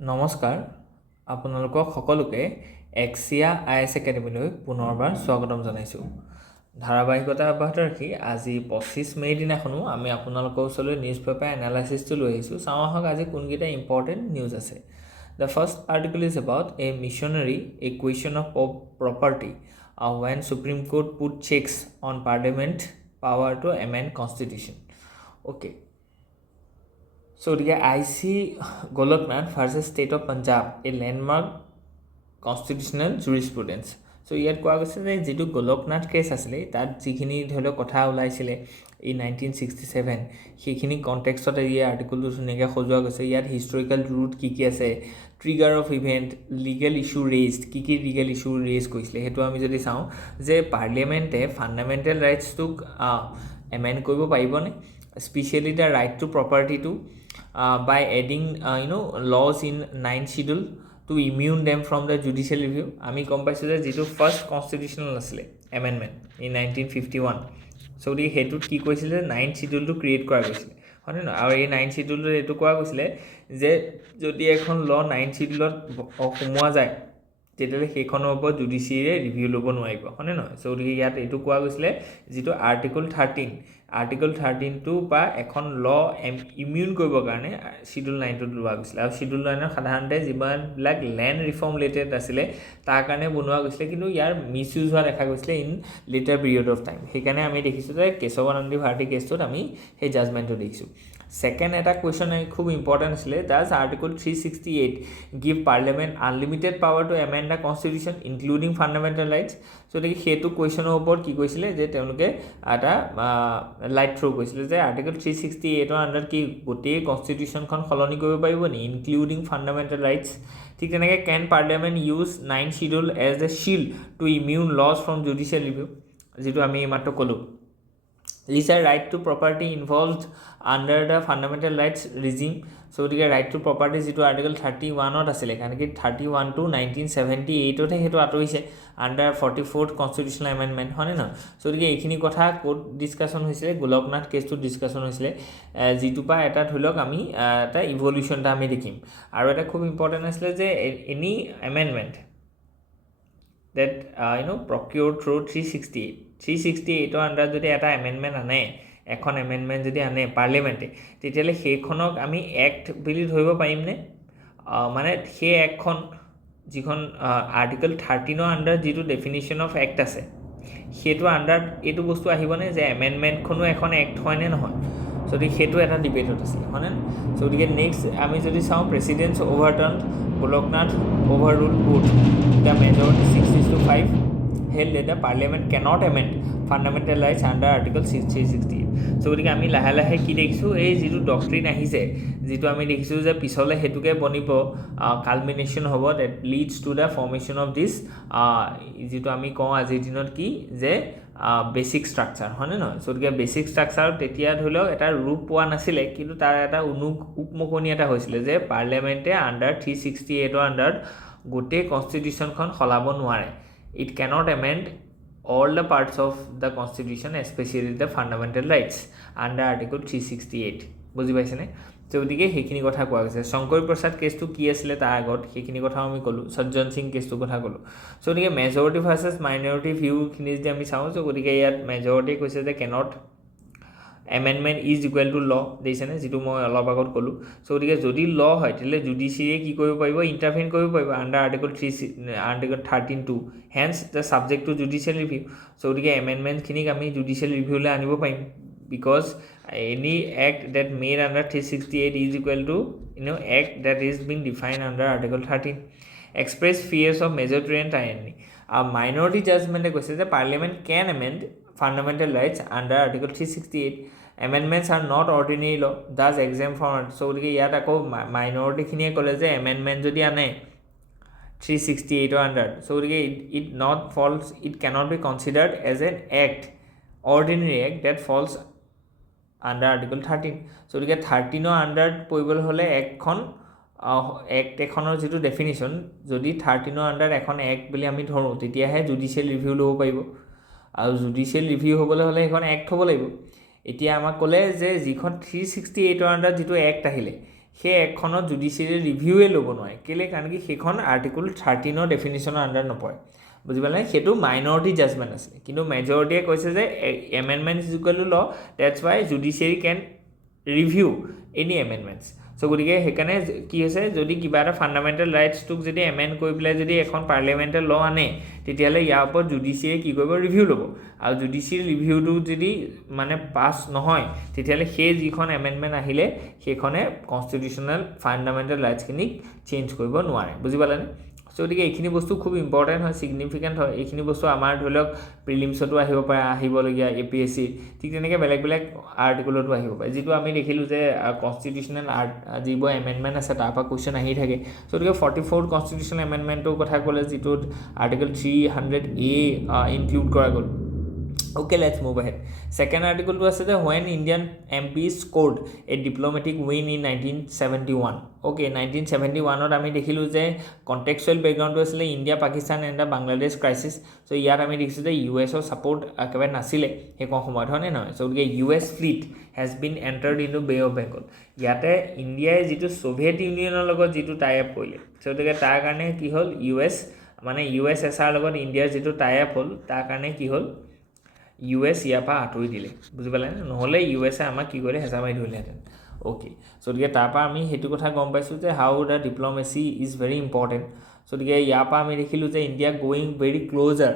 নমস্কাৰ আপোনালোকক সকলোকে AXIA IAS একাডেমীলৈ পুনৰবাৰ স্বাগতম জনাইছোঁ। ধাৰাবাহিকতা অব্যাহত ৰাখি আজি 25 মে'ৰ দিনাখনো আমি আপোনালোকৰ ওচৰলৈ নিউজ পেপাৰ এনালাইচিছটো লৈ আহিছোঁ। চাওঁ আহক আজি কোনকেইটা ইম্পৰ্টেণ্ট নিউজ আছে। The first article is about a missionary equation of property when Supreme Court put checks on Parliament power to amend Constitution. Okay. So, I see Goloknath versus State of Punjab, a landmark constitutional jurisprudence. So, ইয়াত কোৱা গৈছে যে যিটো Golaknath cash আছিলে তাত যিখিনি ধৰি লওক কথা ওলাইছিলে এই 1967 সেইখিনি কণ্টেক্সটত এই আৰ্টিকলটো ধুনীয়াকৈ সজোৱা গৈছে। ইয়াত হিষ্টৰিকেল ৰুট কি আছে, trigger of event, legal issue raised, কি লিগেল ইছ্যু ৰেইজ কৰিছিলে সেইটো আমি যদি চাওঁ যে পাৰ্লিয়ামেণ্টে ফাণ্ডামেণ্টেল ৰাইটছটোক এমেণ্ড কৰিব পাৰিবনে, স্পেচিয়েলি দ্য ৰাইট টু প্ৰপাৰ্টিটো by adding laws in 9th schedule to immune them from the judicial review. আমি গম পাইছোঁ যে যিটো ফাৰ্ষ্ট কনষ্টিটিউশ্যনেল আছিলে এমেণ্ডমেণ্ট ইন 1951, চ' গতিকে সেইটোত কি কৈছিলে যে 9th schedule ক্ৰিয়েট কৰা গৈছিলে, হয়নে নহয়? আৰু এই 9th schedule এইটো কোৱা গৈছিলে যে যদি এখন ল 9th schedule সোমোৱা যায় তেতিয়াহ'লে সেইখনৰ ওপৰত জুডিচিয়াৰীয়ে ৰিভিউ ল'ব নোৱাৰিব, হয়নে নহয়? চ' গতিকে ইয়াত এইটো কোৱা গৈছিলে যিটো আৰ্টিকল 13টো বা এখন ল ইমিউন কৰিবৰ কাৰণে শিডিউল 9টোত লোৱা গৈছিলে। আৰু শিডিউল 9ৰ সাধাৰণতে যিমানবিলাক লেণ্ড ৰিফৰ্ম ৰিলেটেড আছিলে তাৰ কাৰণে বনোৱা গৈছিলে, কিন্তু ইয়াৰ মিছ ইউজ হোৱা দেখা গৈছিলে in letter period of time. সেইকাৰণে আমি দেখিছোঁ যে কেশৱানন্দী ভাৰতী কেছটোত আমি সেই জাজমেণ্টটো দেখিছোঁ। ছেকেণ্ড এটা কুৱেশ্যন খুব ইম্পৰ্টেণ্ট আছিলে, does article 368 give parliament unlimited power to amend the constitution including fundamental rights. গতিকে সেইটো কুৱেশ্যনৰ ওপৰত কি কৈছিলে যে তেওঁলোকে এটা লাইট থ্ৰ' কৰিছিলে যে আৰ্টিকল 368ৰ আণ্ডাৰত কি গোটেই কনষ্টিটিউশ্যনখন সলনি কৰিব পাৰিব নি, ইনক্লুডিং ফাণ্ডামেণ্টেল ৰাইটছ। ঠিক তেনেকৈ can parliament use 9th schedule as a shield to immune laws from judicial review, যিটো আমি এইমাত্ৰ ক'লোঁ। Is a right to property involved under the fundamental rights regime? So, গতিকে right to property যিটো article 31ত আছিলে, কাৰণ কি 31 to 1978তে সেইটো আঁতৰিছে আণ্ডাৰ 44th কনষ্টিটিউশ্যনেল এমেণ্ডমেণ্ট, হয়নে নহয়? চ' গতিকে এইখিনি কথা ক'ত ডিছকাশ্যন হৈছিলে, গোলকনাথ কেছটোত ডিছকাশ্যন হৈছিলে, যিটোৰ পৰা এটা ধৰি লওক আমি এটা ইভলিউশ্যন এটা আমি দেখিম। আৰু এটা খুব ইম্পৰ্টেণ্ট আছিলে যে any amendment that procured through 368ৰ আণ্ডাৰত যদি এটা এমেণ্ডমেণ্ট আনে, এখন এমেণ্ডমেণ্ট যদি আনে পাৰ্লিয়ামেণ্টে, তেতিয়াহ'লে সেইখনক আমি এক্ট বুলি ধৰিব পাৰিমনে? মানে সেই এক্টখন যিখন আৰ্টিকল 13ৰ আণ্ডাৰত যিটো ডেফিনিশ্যন অফ এক্ট আছে সেইটো আণ্ডাৰত এইটো বস্তু আহিবনে যে এমেণ্ডমেণ্টখনো এখন এক্ট হয়নে নহয়? গতিকে সেইটো এটা ডিবেটত আছিলে, হয়নে? চ' গতিকে নেক্সট আমি যদি চাওঁ precedents overturn Golaknath overrule court the majority 6-5 held that the parliament cannot amend fundamental rights under article 368. চ' গতিকে আমি লাহে লাহে কি দেখিছোঁ, এই যিটো ডক্ট্ৰিন আহিছে, যিটো আমি দেখিছোঁ যে পিছলৈ সেইটোকে বনিব কালমিনেশ্যন হ'ব that leads to the formation of this যিটো আমি কওঁ আজিৰ দিনত কি যে বেচিক ষ্ট্ৰাকচাৰ, হয়নে নহয়? চ' গতিকে বেচিক ষ্ট্ৰাকচাৰ তেতিয়া ধৰি লওক এটা ৰূপ পোৱা নাছিলে, কিন্তু তাৰ এটা উপমুখনি এটা হৈছিলে যে পাৰ্লিয়ামেণ্টে আণ্ডাৰ 368ৰ আণ্ডাৰত গোটেই কনষ্টিটিউশ্যনখন সলাব নোৱাৰে। It cannot amend all the parts of the constitution, especially the fundamental rights under article 368. বুজি পাইছেনে? চ' গতিকে সেইখিনি কথা কোৱা গৈছে। শংকৰ প্ৰসাদ কেছটো কি আছিলে তাৰ আগত সেইখিনি কথাও আমি ক'লোঁ, সজ্জন সিং কেছটোৰ কথা ক'লোঁ। চ' গতিকে মেজৰিটি ভাৰ্চেছ মাইনৰিটি ভিউখিনি যদি আমি চাওঁ, চ' গতিকে ইয়াত মেজৰিটিয়ে কৈছে যে cannot amendment is equal to ল, দেখিছেনে, যিটো মই অলপ আগত ক'লোঁ। চ' গতিকে যদি ল হয় তেতিয়াহ'লে জুডিচিয়াৰীয়ে কি কৰিব পাৰিব, ইণ্টাৰভিন কৰিব পাৰিব under article 13(2), hence the subject to judicial review. So' গতিকে এমেণ্ডমেণ্টখিনিক আমি জুডিচিয়েল ৰিভিউলৈ আনিব পাৰিম, because any act that made under 368 is equal to act that is been define under article 13। Express fears of majoritarian tyranny. আৰু minority জাজমেণ্টে কৈছে যে parliament can amend fundamental rights under article 368. Amendments are not ordinary law, thus exempt from it. So গতিকে ইয়াত আকৌ মাইনৰিটিখিনিয়ে ক'লে যে amendment যদি আনে 368ৰ আণ্ডাৰত, চ' গতিকে it cannot be considered as an act, ordinary act that falls under article 13. চ' গতিকে 13ৰ আণ্ডাৰত পৰিবলৈ হ'লে এক্ট এখনৰ যিটো ডেফিনিশ্যন, যদি 13ৰ আণ্ডাৰত এখন এক্ট বুলি আমি ধৰোঁ তেতিয়াহে জুডিচিয়েল ৰিভিউ ল'ব পাৰিব, আৰু জুডিচিয়েল ৰিভিউ হ'বলৈ হ'লে সেইখন এক্ট হ'ব লাগিব। এতিয়া আমাক ক'লে যে যিখন 368ৰ আণ্ডাৰত যিটো এক্ট আহিলে সেই একখনত জুডিচিয়েৰী ৰিভিউৱে ল'ব নোৱাৰে কেলৈ কাৰণ কি সেইখন আৰ্টিকল 13ৰ ডেফিনিশ্যনৰ আণ্ডাৰ নপৰে বুজি পালে সেইটো মাইনৰিটি জাজমেণ্ট আছিলে কিন্তু মেজৰিটিয়ে কৈছে যে amendment is equal to law that's why judiciary can review any amendments so' গতিকে সেইকাৰণে কি হৈছে যদি কিবা এটা ফাণ্ডামেণ্টেল ৰাইটছটোক যদি এমেণ্ড কৰি পেলাই যদি এখন পাৰ্লিয়ামেণ্টেল ল আনে তেতিয়াহ'লে ইয়াৰ ওপৰত জুডিচিয়েৰীয়ে কি কৰিব ৰিভিউ ল'ব আৰু জুডিচিয়েৰী ৰিভিউটো যদি মানে পাছ নহয় তেতিয়াহ'লে সেই যিখন এমেণ্ডমেণ্ট আহিলে সেইখনে কনষ্টিটিউশ্যনেল ফাণ্ডামেণ্টেল ৰাইটছখিনিক চেঞ্জ কৰিব নোৱাৰে বুজি পালেনে চ' গতিকে এইখিনি বস্তু খুব ইম্পৰ্টেণ্ট হয় ছিগনিফিকেণ্ট হয় এইখিনি বস্তু আমাৰ ধৰি লওক প্ৰিলিমছতো আহিবলগীয়া APSC ঠিক তেনেকৈ বেলেগ বেলেগ আৰ্টিকলতো আহিব পাৰে যিটো আমি দেখিলোঁ যে কনষ্টিটিউশ্যনেল যিবোৰ এমেণ্ডমেণ্ট আছে তাৰ পৰা কুৱেশ্যন আহি থাকে চ' গতিকে 44th কনষ্টিটিউশ্যনেল এমেণ্ডমেণ্টৰ কথা ক'লে যিটোত আৰ্টিকল 300A ইনক্লুড কৰা গ'ল Okay, let's move ahead. Second article was when Indian MPs scored a diplomatic win in 1971. Okay, 1971 ot ami dekhilu je contextual background to asile India, Pakistan and the Bangladesh crisis. So here ami dekhisu je US or support akabe nasile he kon samoy hone noy. So US fleet has been entered into Bay of Bengal. Yate India jitu Soviet Union logot jitu tie up koile. So tar karone ki hol US mane USSR logot India jitu tie up hol tar karone ki hol US ইয়াৰ পৰা আঁতৰি দিলে বুজি পালে নহ'লে USA আমাক কি কৰিলে হেঁচা মাৰি ধৰিলেহেঁতেন অ'কে চ' গতিকে তাৰপৰা আমি সেইটো কথা গম পাইছোঁ যে how the diplomacy is very important so' গতিকে ইয়াৰ পৰা আমি দেখিলোঁ যে India going very closer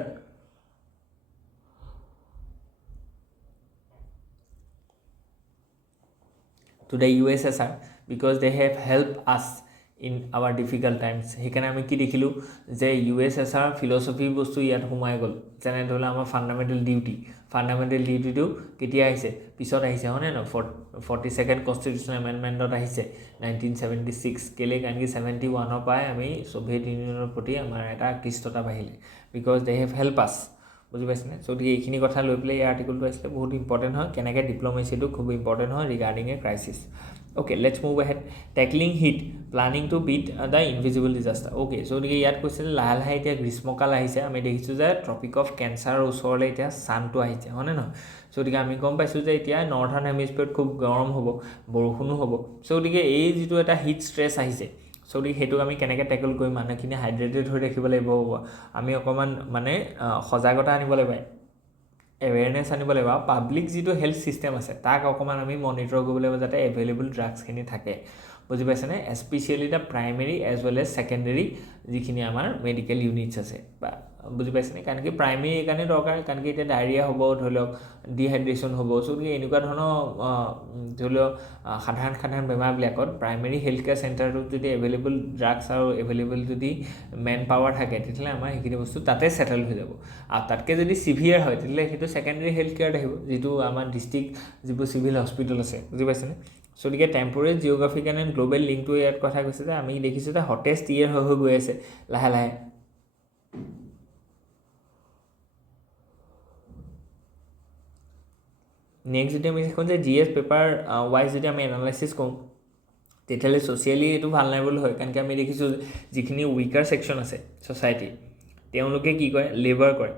to the USSR because they have help us in our difficult times সেইকাৰণে আমি কি দেখিলোঁ যে USSR ফিলচফি বস্তু ইয়াত সোমাই গ'ল যেনে ধৰি লওক আমাৰ ফাণ্ডামেণ্টেল ডিউটিটো কেতিয়া আহিছে পিছত আহিছে হয়নে নহয় 42nd কনষ্টিটিউশ্যনেল এমেণ্ডমেণ্টত আহিছে 1976 কেলৈ কাৰণ কি 71ৰ পৰাই আমি ছ'ভিয়েট ইউনিয়নৰ প্ৰতি আমাৰ এটা আকৃষ্টতা বাঢ়িলে বিকজ দে হেভ হেল্প আছ বুজি পাইছেনে চ' গতিকে এইখিনি কথা লৈ পেলাই এই আৰ্টিকলটো আছিলে বহুত ইম্পৰ্টেণ্ট হয় কেনেকৈ ডিপ্ল'মেচিটো খুব ইম্পৰ্টেণ্ট হয় regarding A crisis Okay, let's move ahead. Tackling heat, planning to beat the invisible disaster. Okay, so ইয়াত কৈছে লাহে লাহে এতিয়া গ্ৰীষ্মকাল আহিছে আমি দেখিছোঁ যে ট্ৰপিক অফ কেঞ্চাৰৰ ওচৰলৈ এতিয়া ছানটো আহিছে হয়নে নহয় চ' গতিকে আমি গম পাইছোঁ যে এতিয়া নৰ্থাৰ্ণ হেমিস্ফিয়াৰত খুব গৰম হ'ব বৰষুণো হ'ব চ' গতিকে এই যিটো এটা হিট ষ্ট্ৰেছ আহিছে চ' গতিকে সেইটোক আমি কেনেকৈ টেকল কৰিম মানুহখিনি হাইড্ৰেটেড হৈ ৰাখিব লাগিব আমি অকণমান মানে সজাগতা আনিব লাগিব এৱেৰনেছ আনিব লাগিব আৰু পাব্লিক যিটো হেল্থ ছিষ্টেম আছে তাক অকণমান আমি মনিটৰ কৰিব লাগিব যাতে এভেইলেবল ড্ৰাগছখিনি থাকে বুজি পাইছেনে especially the primary as well as secondary যিখিনি আমাৰ মেডিকেল ইউনিটছ আছে বা বুজি পাইছেনে কাৰণ কি প্ৰাইমেৰী এইকাৰণে দৰকাৰ কাৰণ কি এতিয়া ডায়েৰিয়া হ'ব ধৰি লওক ডিহাইড্ৰেশ্যন হ'ব চ' গতিকে এনেকুৱা ধৰণৰ ধৰি লওক সাধাৰণ বেমাৰবিলাকত প্ৰাইমেৰী হেল্থ কেয়াৰ চেণ্টাৰটোত যদি এভেইলেবল ড্ৰাগছ আৰু এভেইলেবল যদি মেন পাৱাৰ থাকে তেতিয়াহ'লে আমাৰ সেইখিনি বস্তু তাতে ছেটেল হৈ যাব আৰু তাতকৈ যদি চিভিয়াৰ হয় তেতিয়াহ'লে সেইটো ছেকেণ্ডেৰী হেল্থ কেয়াৰত আহিব যিটো আমাৰ ডিষ্ট্ৰিক্ট যিবোৰ চিভিল হস্পিটেল আছে বুজি পাইছেনে চ' গতিকে টেম্পৰেৰী জিঅ'গ্ৰাফিকেল এণ্ড গ্ল'বেল লিংকটো ইয়াত কথা কৈছে যে আমি দেখিছোঁ যে হটেষ্ট ইয়েৰ হৈ গৈ আছে লাহে লাহে নেক্সট যদি আমি দেখোঁ যে GS পেপাৰ ৱাইজ যদি আমি এনালাইচিছ কৰোঁ তেতিয়াহ'লে ছ'চিয়েলি এইটো ভাল নাইবল হয় কাৰণ কি আমি দেখিছোঁ যিখিনি উইকাৰ ছেকশ্যন আছে ছ'চাইটি তেওঁলোকে কি কৰে লেবাৰ কৰে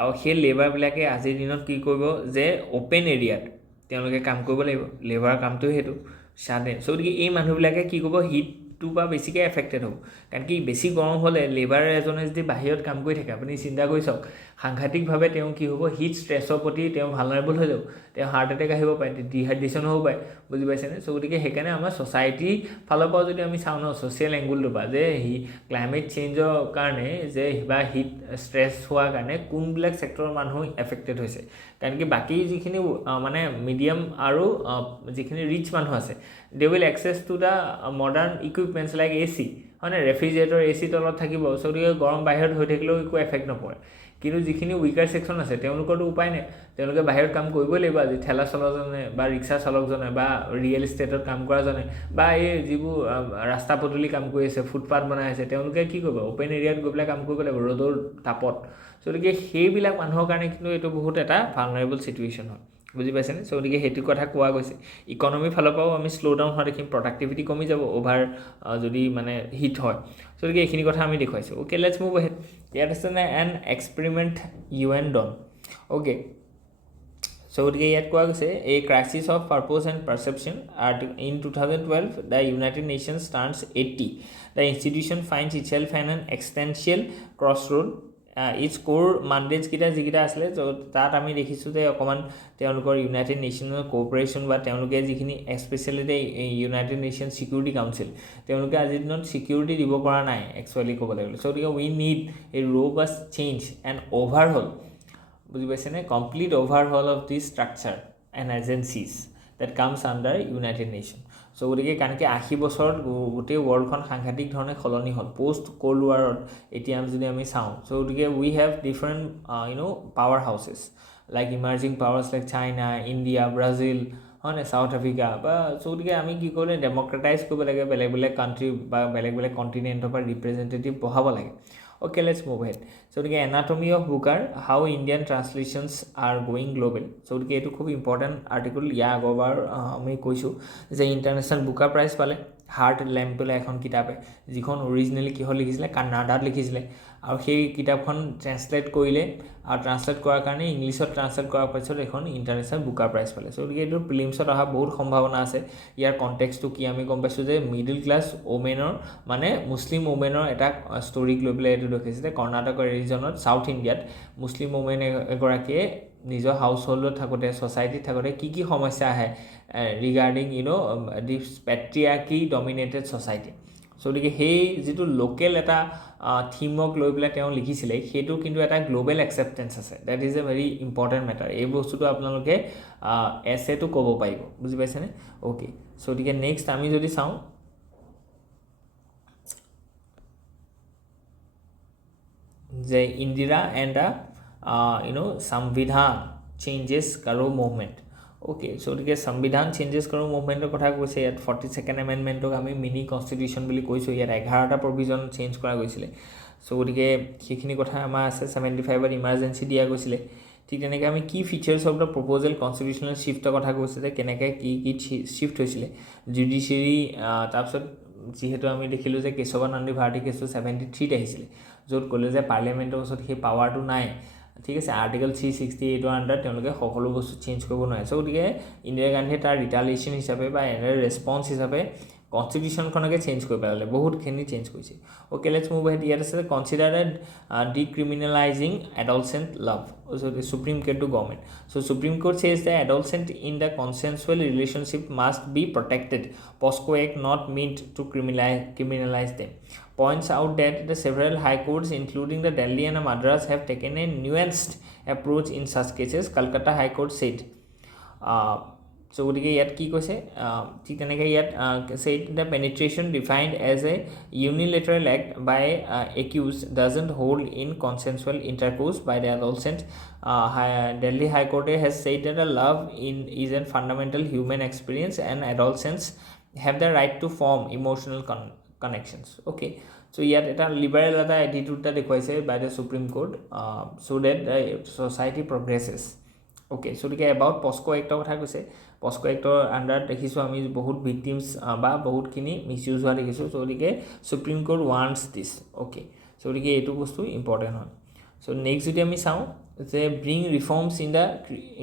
আৰু সেই লেবাৰবিলাকে আজিৰ দিনত কি কৰিব যে অ'পেন এৰিয়াত তেওঁলোকে কাম কৰিব লাগিব লেবাৰ কামটো সেইটো চাডেন চ' গতিকে এই মানুহবিলাকে কি কৰিব হিটটোৰ পৰা বেছিকৈ এফেক্টেড হ'ব কাৰণ কি বেছি গৰম হ'লে লেবাৰ এজনে যদি বাহিৰত কাম কৰি থাকে আপুনি চিন্তা কৰি চাওক সাংঘাতিকভাৱে তেওঁ কি হ'ব হিট ষ্ট্ৰেছৰ প্ৰতি তেওঁ ভালনাৰেবল হৈ যাব তেওঁ হাৰ্ট এটেক আহিব পাৰে ডিহাইড্ৰেশ্যন হ'ব পাৰে বুজি পাইছেনে চ' গতিকে সেইকাৰণে আমাৰ ছ'চাইটিৰ ফালৰ পৰা যদি আমি চাওঁ ন ছ'চিয়েল এংগুলটোৰ পৰা যে ক্লাইমেট চেঞ্জৰ কাৰণে যে বা হিট ষ্ট্ৰেছ হোৱাৰ কাৰণে কোনবিলাক ছেক্টৰৰ মানুহ এফেক্টেড হৈছে কাৰণ কি বাকী যিখিনি মানে মিডিয়াম আৰু যিখিনি ৰিচ মানুহ আছে they will access to the modern equipments like AC হয়নে ৰেফ্ৰিজাৰেটৰ AC তলত থাকিব চ' গতিকে গৰম বাহিৰত হৈ থাকিলেও একো এফেক্ট নপৰে কিন্তু যিখিনি উইকাৰ ছেকশ্যন আছে তেওঁলোকৰতো উপায় নাই তেওঁলোকে বাহিৰত কাম কৰিবই লাগিব আজি ঠেলা চলকজনে বা ৰিক্সা চালকজনে বা ৰিয়েল ইষ্টেটত কাম কৰাজনে বা এই যিবোৰ ৰাস্তা পদূলি কাম কৰি আছে ফুটপাথ বনাই আছে তেওঁলোকে কি কৰিব অ'পেন এৰিয়াত গৈ পেলাই কাম কৰিব লাগিব ৰ'দৰ তাপত চ' গতিকে সেইবিলাক মানুহৰ কাৰণে কিন্তু এইটো বহুত এটা ভালনাৰেবল ছিটুৱেশ্যন হয় বুজি পাইছেনে চ' গতিকে সেইটো কথা কোৱা গৈছে ইকনমিৰ ফালৰ পৰাও আমি শ্ল' ডাউন হোৱা দেখিম প্ৰডাক্টিভিটি কমি যাব অ'ভাৰ যদি মানে হিট হয় চ' গতিকে এইখিনি কথা আমি দেখুৱাইছোঁ অ'কে লেটছ মুভ আহেড ইয়াত আছে নে an experiment UN done okay so' So গতিকে ইয়াত কোৱা গৈছে a crisis of purpose and perception in 2012 the United Nations turns 80. The institution finds itself in an existential crossroad. Its core mandates কেইটা যিকেইটা আছিলে তাত আমি দেখিছোঁ যে অকণমান তেওঁলোকৰ ইউনাইটেড নেশ্যনৰ কোঅপাৰেশ্যন বা তেওঁলোকে যিখিনি specially United nation security council তেওঁলোকে আজিৰ দিনত ছিকিউৰিটি দিব পৰা নাই একচুৱেলি ক'বলৈ গ'লে চ' গতিকে we need a robust change and overhaul বুজি পাইছেনে complete overhaul of the structure and agencies that comes under United Nations. So গতিকে কাৰণ কি 80 বছৰত গোটেই ৱৰ্ল্ডখন সাংঘাতিক ধৰণে সলনি হ'ল পোষ্ট কোল্ড ৱাৰত এতিয়া যদি আমি চাওঁ so গতিকে we have different power houses like emerging powers like China, India, Brazil, হয় সাউথ আফ্ৰিকা বা so গতিকে আমি কি কৰিলে ডেমক্ৰেটাইজ কৰিব লাগে বেলেগ বেলেগ কাণ্ট্ৰি বা বেলেগ বেলেগ কণ্টিনেণ্টৰ পৰা ৰিপ্ৰেজেণ্টেটিভ বহাব লাগে Okay, let's move ahead. So, the anatomy of Booker, how Indian translations are going global. So, it's a very important article. Yeah, go over. I koisu. The International Booker Prize pale. Heart lamp pale ekhon kitabe. Jikhon originally ki hol likhisile Kannada likhisile. Aru সেই কিতাপখন translate কৰিলে আৰু translate কৰাৰ কাৰণে ইংলিছত translate কৰাৰ পাছত এখন ইণ্টাৰনেশ্যনেল বুকাৰ প্ৰাইজ পালে চ' গতিকে এইটো প্ৰিলিমছত অহা বহুত সম্ভাৱনা আছে ইয়াৰ কণ্টেক্সটো কি আমি গম পাইছোঁ যে মিডল ক্লাছ ওমেনৰ মানে মুছলিম ওমেনৰ এটা ষ্টৰিক লৈ পেলাই এইটো দেখিছিলে কৰ্ণাটকৰ ৰিজনত চাউথ ইণ্ডিয়াত মুছলিম ওমেন এগৰাকীয়ে নিজৰ হাউচ হোল্ডত থাকোঁতে ছ'চাইটিত থাকোঁতে কি কি সমস্যা আহে ৰিগাৰ্ডিং দিছ পেট্ৰিয়াৰ্কি ডমিনেটেড ছ'চাইটি চ' গতিকে সেই যিটো লোকেল এটা থিমক লৈ পেলাই তেওঁ লিখিছিলে সেইটো কিন্তু এটা গ্ল'বেল একচেপ্টেঞ্চ আছে that is a very important matter এই বস্তুটো আপোনালোকে এছেটো ক'ব পাৰিব বুজি পাইছেনে অ'কে চ' গতিকে নেক্সট আমি যদি চাওঁ যে ইন্দিৰা এণ্ড সংবিধান চেঞ্জেছ কাৰো মুভমেণ্ট Okay, so গতিকে সংবিধান চেঞ্জেছ কৰোঁ মুভমেণ্টৰ কথা কৈছে ইয়াত 42nd এমেণ্ডমেণ্টক আমি মিনি কনষ্টিটিউশ্যন বুলি কৈছোঁ ইয়াত 11টা প্ৰভিজন চেঞ্জ কৰা গৈছিলে চ' গতিকে সেইখিনি কথা আমাৰ আছে 75ত ইমাৰ্জেঞ্চি দিয়া গৈছিলে ঠিক তেনেকৈ আমি কি features of the proposal constitutional শ্বিফ্টৰ কথা কৈছে যে কেনেকৈ কি শ্বিফ্ট হৈছিলে জুডিচিয়াৰী তাৰপিছত যিহেতু আমি দেখিলোঁ যে কেশৱানন্দী ভাৰতী কেছটো 73ত আহিছিলে য'ত ক'লে যে পাৰ্লিয়ামেণ্টৰ ওচৰত সেই পাৱাৰটো নাই ঠিক আছে আৰ্টিকল 368 আণ্ডাৰ তেওঁলোকে সকলো বস্তু চেঞ্জ কৰিব নোৱাৰে চ' গতিকে ইন্দিৰা গান্ধীয়ে তাৰ ৰিটালিয়েশ্যন হিচাপে বা এনে ৰেছপন্স হিচাপে কনষ্টিটিউশ্যনখনকে চেঞ্জ কৰি পেলালে বহুতখিনি চেঞ্জ কৰিছে অ'কে লেটছ মুভ এহেড ইয়াত আছে considered decriminalising adolescent love supreme court to government so' supreme court says the adolescent in the consensual relationship must be protected POCSO act not meant to criminalize them points out that the several high courts including the Delhi and Madras have taken a nuanced approach in such cases Calcutta High Court said so গতিকে ইয়াত কি কৈছে ঠিক তেনেকৈ ইয়াত said the penetration defined as a unilateral act by accused doesn't hold in consensual intercourse by the adolescent Delhi High Court has said that a love is a fundamental human experience and adolescents have the right to form emotional connections okay so yet eta liberal eta attitude ta dekhoise by the supreme court so that the society progresses okay so like about POSCO act kotha koise POSCO act under dekhisu ami bahut victims ba bahut kini misuse howa dekhisu so like supreme court wants this okay so like etu bostu important hon so next jodi ami saw they bring reforms in the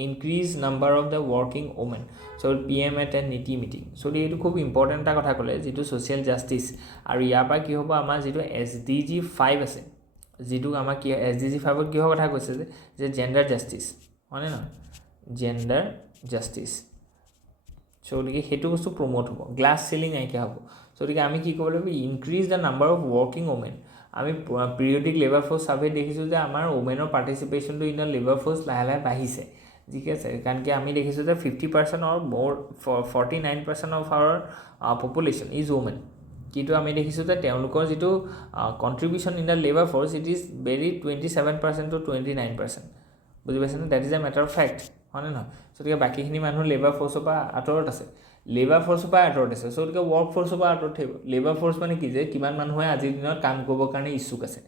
increased number of the working women so PM at a niti meeting so etu khub important ta kotha kole jitu social justice aru yapa ki hobo amar jitu SDG 5 ase jitu amar ki SDG 5 ot ki hobo kotha koise je gender justice hone na gender justice so like hetu bostu promote hobo glass ceiling aike hobo so like ami ki kobole increase the number of working women আমি periodic labour force survey দেখিছোঁ যে আমাৰ ওমেনৰ পাৰ্টিচিপেশ্যনটো in the labour force লাহে লাহে বাঢ়িছে ঠিক আছে কাৰণ কি আমি দেখিছোঁ যে 50% or more 49% of our population is women কিন্তু আমি দেখিছোঁ যে তেওঁলোকৰ যিটো contribution in the labour force it is very 27% to 29% বুজি পাইছেনে that is a matter of fact হয়নে নহয় চ' গতিকে বাকীখিনি মানুহ লেবাৰ ফ'ৰ্চৰ পৰা আঁতৰত আছে লেবাৰ ফ'ৰ্চৰ পৰা আঁতৰত আছে চ' গতিকে ৱৰ্ক ফ'ৰ্চৰ পৰা আঁতৰত থাকিব লেবাৰ ফ'ৰ্চ মানে কি যে কিমান মানুহে আজিৰ দিনত কাম কৰিবৰ কাৰণে ইচ্ছুক আছে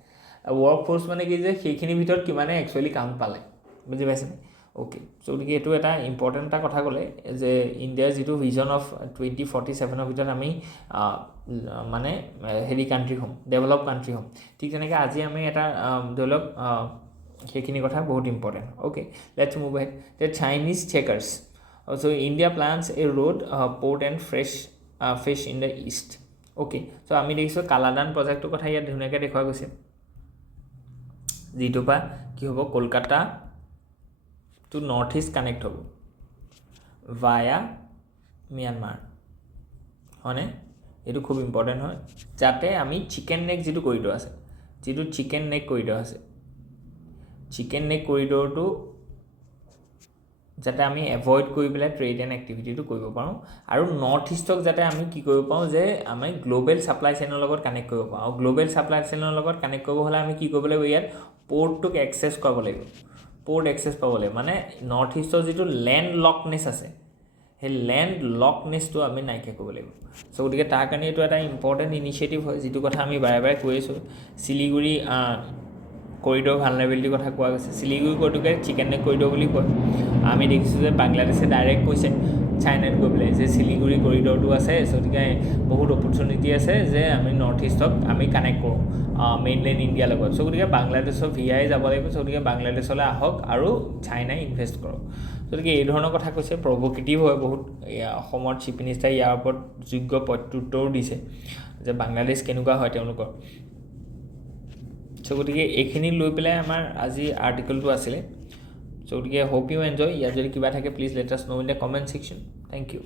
ৱৰ্ক ফ'ৰ্চ মানে কি যে সেইখিনিৰ ভিতৰত কিমানে একচুৱেলি কাম পালে বুজি পাইছেনে অ'কে চ' গতিকে এইটো এটা ইম্পৰ্টেণ্ট এটা কথা ক'লে যে ইণ্ডিয়াৰ যিটো ভিজন অফ 2047ৰ ভিতৰত আমি মানে হেৰি কাণ্ট্ৰি হ'ম ডেভেলপ কাণ্ট্ৰি হ'ম ঠিক তেনেকৈ আজি আমি এটা ধৰি লওক সেইখিনি কথা বহুত important okay let's move ahead the Chinese checkers so' India plans a road port and fish in the east okay so' আমি দেখিছোঁ কালাদান প্ৰজেক্টটোৰ কথা ইয়াত ধুনীয়াকৈ দেখুওৱা গৈছে যিটোৰ পৰা কি হ'ব Kolkata to north east connect হ'ব ভায়া ম্যানমাৰ হয়নে এইটো খুব ইম্পৰ্টেণ্ট হয় যাতে আমি চিকেন নেক যিটো কৰিডৰ আছে যিটো চিকেন নেক কৰিডৰ আছে চিকেন নেক কৰিডৰটো যাতে আমি এভইড কৰি পেলাই ট্ৰেড এণ্ড এক্টিভিটিটো কৰিব পাৰোঁ আৰু নৰ্থ ইষ্টক যাতে আমি কি কৰিব পাৰোঁ যে আমি গ্ল'বেল ছাপ্লাই চেইনৰ লগত কানেক্ট কৰিব পাৰোঁ আৰু গ্ল'বেল ছাপ্লাই চেইনৰ লগত কানেক্ট কৰিব হ'লে আমি কি কৰিব লাগিব ইয়াত পৰ্টটোক এক্সেছ কৰিব লাগিব পৰ্ট এক্সেছ পাব লাগিব মানে নৰ্থ ইষ্টৰ যিটো লেণ্ড লকনেছ আছে সেই লেণ্ড লকনেছটো আমি নাইকিয়া কৰিব লাগিব চ' গতিকে তাৰ কাৰণে এইটো এটা ইম্পৰ্টেণ্ট ইনিচিয়েটিভ হয় যিটো কথা আমি বাৰে বাৰে কৈ আছোঁ শিলিগুৰি কৰিডৰ ভালনেবিলিটিৰ কথা কোৱা গৈছে শিলিগুৰি কৰিডৰকে চিকেন নেক কৰিডৰ বুলি কয় আমি দেখিছোঁ যে বাংলাদেশে ডাইৰেক্ট কৈছে চাইনাত গৈ পেলাই যে শিলিগুৰি কৰিডৰটো আছে গতিকে বহুত অপৰচুনিটি আছে যে আমি নৰ্থ ইষ্টক আমি কানেক্ট কৰোঁ মেইনলেণ্ড ইণ্ডিয়াৰ লগত চ' গতিকে বাংলাদেশৰ VI যাব লাগিব চ' গতিকে বাংলাদেশলৈ আহক আৰু চাইনাই ইনভেষ্ট কৰক গতিকে এই ধৰণৰ কথা কৈছে প্ৰভোকেটিভ হয় বহুত অসমৰ চিফ মিনিষ্টাৰে ইয়াৰ ওপৰত যোগ্য প্ৰত্যুত্তৰো দিছে যে বাংলাদেশ কেনেকুৱা হয় তেওঁলোকৰ চ' গতিকে এইখিনি লৈ পেলাই আমাৰ আজি আৰ্টিকলটো আছিলে চ' গতিকে হোপ ইউ এনজয় ইয়াত যদি কিবা থাকে please let us know' in the comment section thank U